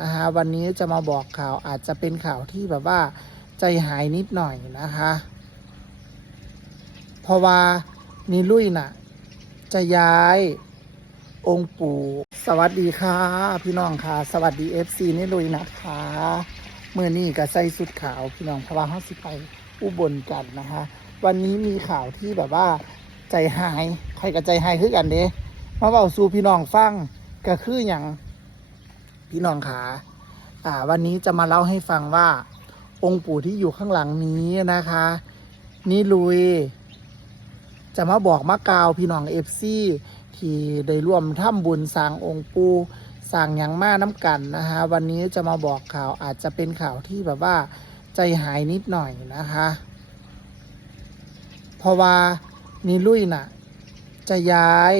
นะฮะวันนี้จะมาบอกข่าวอาจจะเป็นข่าวที่แบบว่าใจหายนิดหน่อยนะคะ เพราะว่านิลุยน่ะ จะย้ายองค์ปู่สวัสดีค่ะ พี่น้องค่ะ สวัสดีเอฟซีนิลุยนะคะเมื่อนี้ก็ใส่สุดขาวพี่น้องเพราะว่าเขาสิไปอุบลกันนะคะ วันนี้มีข่าวที่แบบว่าใจหายใครกับใจหายคือกันเด้มาเบาสู่พี่น้องฟังก็คืออย่าง พี่น้องขาอ่าวันนี้จะมาเล่าให้ฟังว่า องค์ปู่ที่อยู่ข้างหลังนี้นะคะ นี่ลุย จะมาบอกมากล่าวพี่น้องเอฟซีที่ได้ร่วมทำบุญสร้างองค์ปู่สร้างหยังมาน้ำกันนะคะวันนี้จะมาบอกข่าวอาจจะเป็นข่าวที่แบบว่า ใจหายนิดหน่อยนะคะเพราะว่านิลุยน่ะ จะย้าย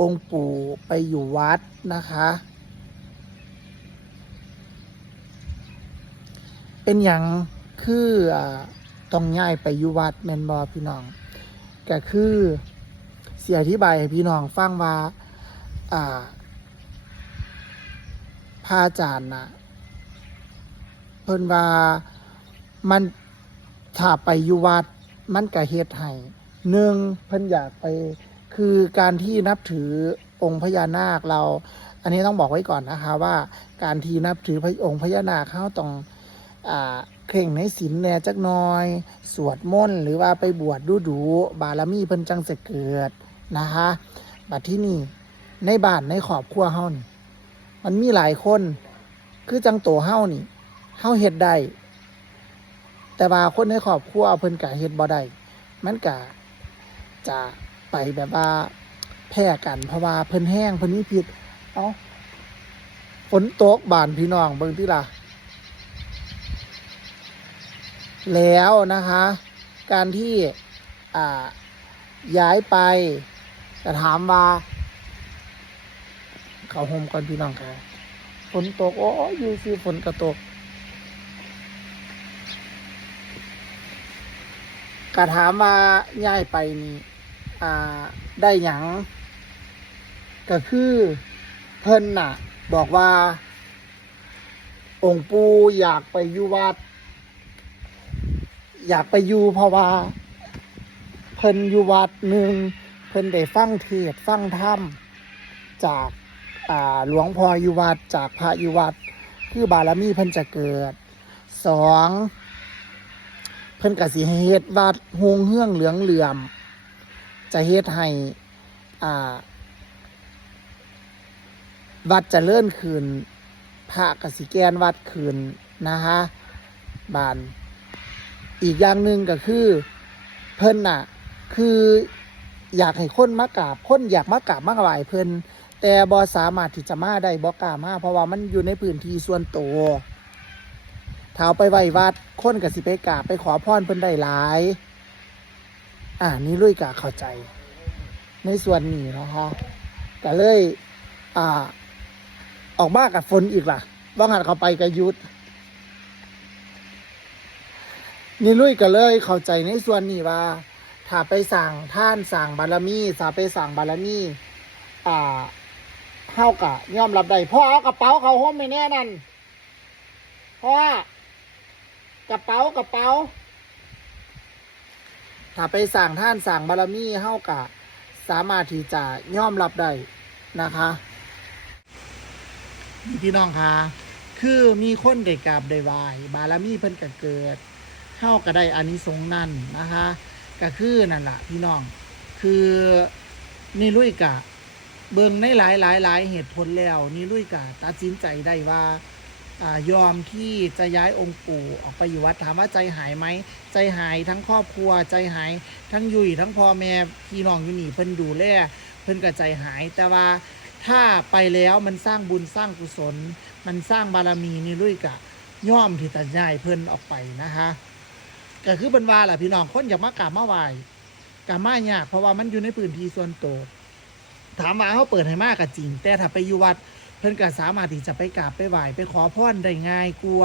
องค์ปู่ไปอยู่วัดนะคะ เป็นอย่างคืออต้องย้ายไปอยู่วัดแมนบอพี่น้องก็คือเสียอธิบายให้พี่น้องฟังว่าอ่าพระอาจารย์นะเพิ่นว่ามันถ้าไปอยู่วัด มันก็เฮ็ดให้หนึ่งเพิ่นอยากไปคือการที่นับถือองค์พญานาคเรา อันนี้ต้องบอกไว้ก่อนนะคะว่า การที่นับถือพระองค์พญานาคเขาต้อง เคร่งในศีลแหน่จักหน้อย สวดมนต์หรือว่าไปบวชดูดูบารมีเพิ่นจังจะเกิดนะคะบัดที่นี่ในบ้านในครอบครัวเฮานี่มันมีหลายคน คือจังโตเฮานี่เฮาเฮ็ดได้แต่ว่าคนในครอบครัวเพิ่นกะเฮ็ดบ่ได้มันกะจะไปแบบว่าแพร่กันเพราะว่าเพิ่นแห้งเพิ่นมีพิษเอ้าฝนตกบ้านพี่น้องเบิ่งติล่ะ แล้วนะคะ การที่ย้ายไปจะถามว่า เขาโฮมก่อนพี่น้องค่ะฝนตก โอ้ยอยู่สิฝนกระตกกระถามว่าย้ายไปนี่อ่าได้หยังก็คือเพิ่นน่ะ บอกว่า องค์ปูอยากไปอยู่วัด อยากไปอยู่เพราะว่า เพิ่นอยู่วัดหนึ่งเพิ่นได้ฟังเทศฟังธรรมจากอ่าหลวงพ่ออยู่วัดจากพระอยู่วัด คือบารมีเพิ่นจะเกิดสองเพิ่นกสิให้เฮ็ดวัดหงเฮืองเหลืองเหลื่อม จะเฮ็ดให้อ่าวัดจะเลื่อนคืนพระกสิแกนวัดคืนนะคะบาน อีกอย่างหนึ่งก็คือ เพิ่นน่ะ คืออยากให้คนมากราบคนอยากมากราบมากไหวเพิ่นแต่บอสามารถที่จะมาได้บอกล้ามาเพราะว่ามันอยู่ในพื้นที่ส่วนตัวถ้าเอาไปไหว้วัดคนก็สิไปกราบไปขอพรเพิ่นได้หลาย อ่านี่ลุยกะเข้าใจ ในส่วนนี้นะคะก็เลย อ่า ออกมากับฝนอีกล่ะ ว่างานเขาไปกับยุทธ นี่ลุยก็เลยเข้าใจในส่วนนี้ว่า ถ้าไปสั่งท่านสั่งบารมีถ้าไปสั่งบารมีอ่าเฮากะยอมรับได้พ่อเอากระเป๋าเขาห้มไม่แน่นั่นพ่อกระเป๋ากระเป๋า ถ้าไปสั่งท่านสั่งบารมีเฮากะ สามารถที่จะยอมรับได้นะคะพี่น้องคะคือมีคนได้กราบได้ไหวบารมีเพิ่นก็เกิด เข้าก็ได้อานิสงส์นั่นนะคะก็คือนั่นแหละพี่น้องคือนี่ลุยกะ เบิ่งในหลายหลายหลายเหตุผลแล้ว นี่ลุยกะตัดสินใจได้ว่าอ่ายอมที่จะย้ายองค์ปู่ออกไปอยู่วัดถามว่าใจหายไหมใจหายทั้งครอบครัวใจหายทั้งยุยทั้งพ่อแม่พี่น้องอยู่นี่เพิ่นดูแลเพิ่นก็ใจหาย แต่ว่าถ้าไปแล้วมันสร้างบุญสร้างกุศล มันสร้างบารมีนี่ลุยกะย่อมที่จะย้ายเพิ่นออกไปนะคะ ก็คือเป็นว่าแหละพี่น้องคนอยากมากราบมาไหว้กราบมายากเพราะว่ามันอยู่ในพื้นที่ส่วนตัวถามว่าเขาเปิดให้มากก็จริง แต่ถ้าไปอยู่วัดเพิ่นก็สามารถที่จะไปกราบไปไหว้ไปขอพรได้ง่ายกลัว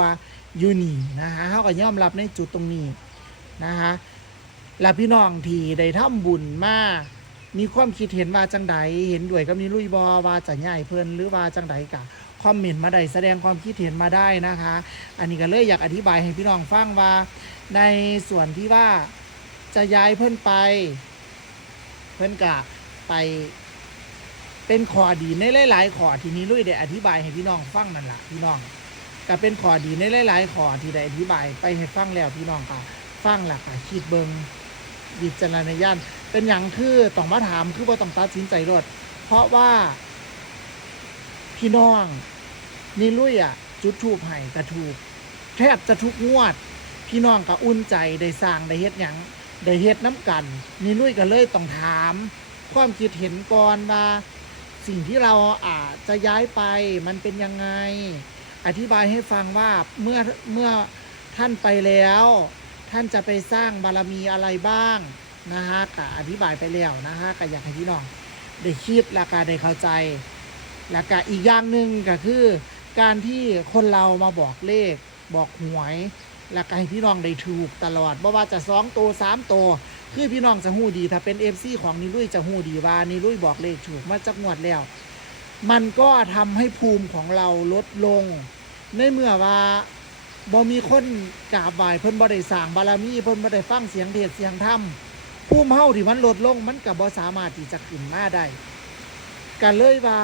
อยู่นี่นะคะเขาก็ยอมรับในจุดตรงนี้นะคะและพี่น้องที่ได้ทำบุญมา มีความคิดเห็นว่าจังใดเห็นด้วยกับนิรุยบอว่าจะย้ายเพิ่อนหรือว่าจังใดกะคอมเมนต์มาได้แสดงความคิดเห็นมาได้นะคะ อันนี้ก็เลยอยากอธิบายให้พี่น้องฟังว่า ในส่วนที่ว่าจะย้ายเพื่อนไป เพื่อนกะไปเป็นขอดีในหลาย ๆ ขอทีนี้ลุยได้อธิบายให้พี่น้องฟังนั่นแหละพี่น้องก็เป็นขอดีในหลาย ๆ ขอที่ได้อธิบายไปให้ฟังแล้วพี่น้องค่ะฟังหลักค่ะคิดเบิงวิจารณญาณ เป็นอย่างคือต้องมาถามคือว่าต้องตัดสินใจรถเพราะว่า พี่น้องนี่ลุยอะ จุดทูบให้กระถูกแทบจะทุกงวด พี่น้องก็อุ่นใจได้สร้างได้เฮ็ดหยังได้เฮ็ดน้ำกัน นี่ลุยก็เลยต้องถาม ความคิดเห็นก่อนว่าสิ่งที่เราอาจจะย้ายไปมันเป็นยังไง อธิบายให้ฟังว่าเมื่อเมื่อท่านไปแล้ว ท่านจะไปสร้างบารมีอะไรบ้าง นะฮะก็อธิบายไปแล้วนะฮะก็อยากให้พี่น้องได้คิดและก็ได้เข้าใจแล้วก็อีกอย่างหนึ่งก็คือ การที่คนเรามาบอกเลข บอกหวยแล้วก็ให้พี่น้องได้ถูกตลอดบ่ว่าจะสองตัวสามตัวคือพี่น้องจะหู้ดีถ้าเป็นเอฟซีของนิลุยจะหู้ดีว่านิลุยบอกเลขถูกมาจากงวดแล้ว มันก็ทำให้ภูมิของเราลดลง ในเมื่อว่าบ่มีคนกราบไหว้เพิ่นบ่ได้สร้างบารมีเพิ่นบ่ได้ฟังเสียงเทศเสียงธรรม ภูมิเฮาที่มันลดลงมันก็บ่สามารถที่จะขึ้นมาได้ก็เลยว่า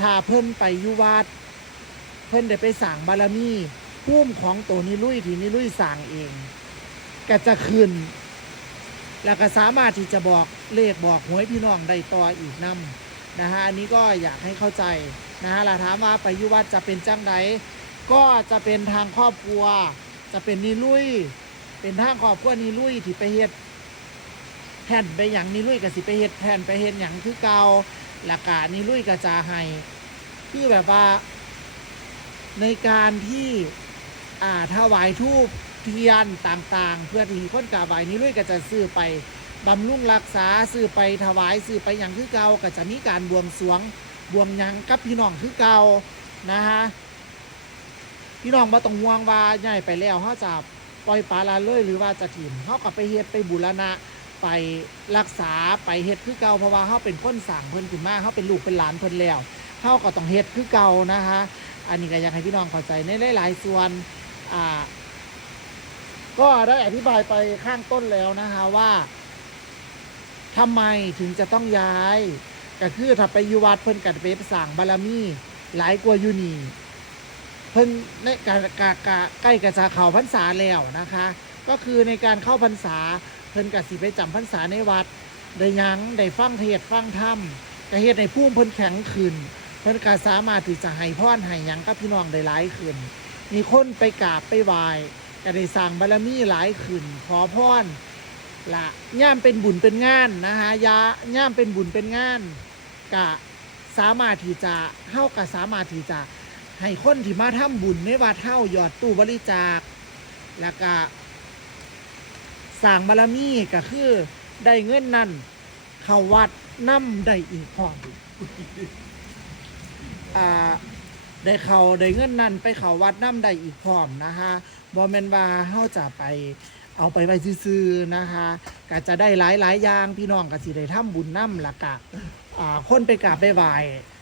ถ้าเพิ่นไปอยู่วัด เพิ่นได้ไปสร้างบารมีภูมิของตัวนิลุยที่นิลุยสร้างเองก็จะขึ้น แล้วก็สามารถที่จะบอกเลขบอกหวยพี่น้องได้ต่ออีกนํนะฮะอันนี้ก็อยากให้เข้าใจนะฮะล่ะถามว่าไปยุวัดจะเป็นจังไดก็จะเป็นทางครอบครัว จะเป็นนิลุย เป็นทางครอบครัวนิลุยที่ไปเฮ็ด แผ่นไปอย่างนิลุยก็สิไปเฮ็ดแผ่นไปเฮ็ดอย่างคือเกาและกการนิลุยก็จะให้คือแบบว่า ในการที่อ่าถวายทูปเทียนต่างๆ เพื่อที่คนกาบไหว้นี้ลุยก็จะซื้อไปบำรุงรักษาซื้อไปถวายซื้อไปอย่างคือเกาก็จะมีการบวงสรวงบวงหยังกับพี่น้องคือเกานะฮะพี่น้องบ่ต้องห่วงว่าใหญ่ไปแล้วเขาจะปล่อยปลาละเลยหรือว่าจะถิ่มเขาก็ไปเฮ็ดไปบูรณะ ไปรักษาไปเฮ็ดคือเก่าเพราะว่าเขาเป็นคนสั่งเพิ่นขึ้นมาเขาเป็นลูกเป็นหลานเพิ่นแล้วเขาก็ต้องเฮ็ดคือเก่านะคะอันนี้ก็อยากให้พี่น้องเข้าใจในหลาย ๆ ส่วนอ่าก็ได้อธิบายไปข้างต้นแล้วนะคะว่าทำไมถึงจะต้องย้าย ก็คือถ้าไปอยู่วัดเพิ่นกัดไปสั่งบารมีหลายกว่าอยู่นี่เพิ่นในกากากาใกล้กับจะเข้าพรรษาแล้วนะคะ ก็คือในการเข้าพรรษาเพิ่นกัสิไปจำพรรษาในวัด ได้ยังได้ฟังเทศฟังธรรมก็เฮ็ดในผู้เพิ่นแข็งขึ้นเพิ่นก็สามารถที่จะให้พรให้หยังกับพี่น้องได้หลายขึ้น มีคนไปกราบไปไหว้ก็ได้สร้างบารมีหลายขึ้น ขอพรละย่ามเป็นบุญเป็นงานนะฮะยาย่ามเป็นบุญเป็นงานก็สามารถที่จะเฮาก็สามารถที่จะให้คนที่มาทำบุญในวัดเฮาหยอดตู้บริจาค แล้วก็ สร้างบารมีก็คือได้เงินนั่นเข้าวัดนํได้อีกพร้อมอ่าได้เขาได้เงินนั่นไปเขาวัดน้ำได้อีกพร้อมนะคะบอแมนว่าเฮาจะไปเอาไปไว้ซื้อๆนะคะก็จะได้หลายหลายอย่างพี่น้องก็สิได้ทำบุญน้ำละกะอ่าคนไปกราบไปไหว้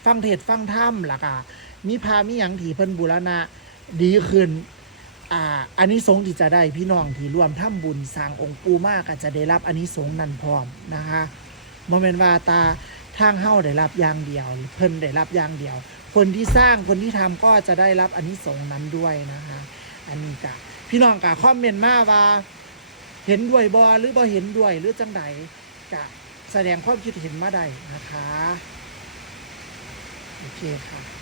ฟังเทศฟังธรรมละกะมีพามีหยังที่เพิ่นบูรณะดีขึ้น อ่าอันนี้สงที่จะได้พี่น้องที่รวมทำบุญสร้างองค์ปูมากก็จะได้รับอันนี้สงนั้นพร้อมนะคะบ่แม่นว่าตาทางเฮาได้รับอย่างเดียว เพิ่นได้รับอย่างเดียว คนที่สร้างคนที่ทำก็จะได้รับอันนี้สงนั้นด้วยนะคะอันนี้กะพี่น้องกะคอมเมนต์มาว่า เห็นด้วยบอหรือบ่เห็นด้วยหรือจังใดกะแสดงความคิดเห็นมาได้นะคะโอเคค่ะ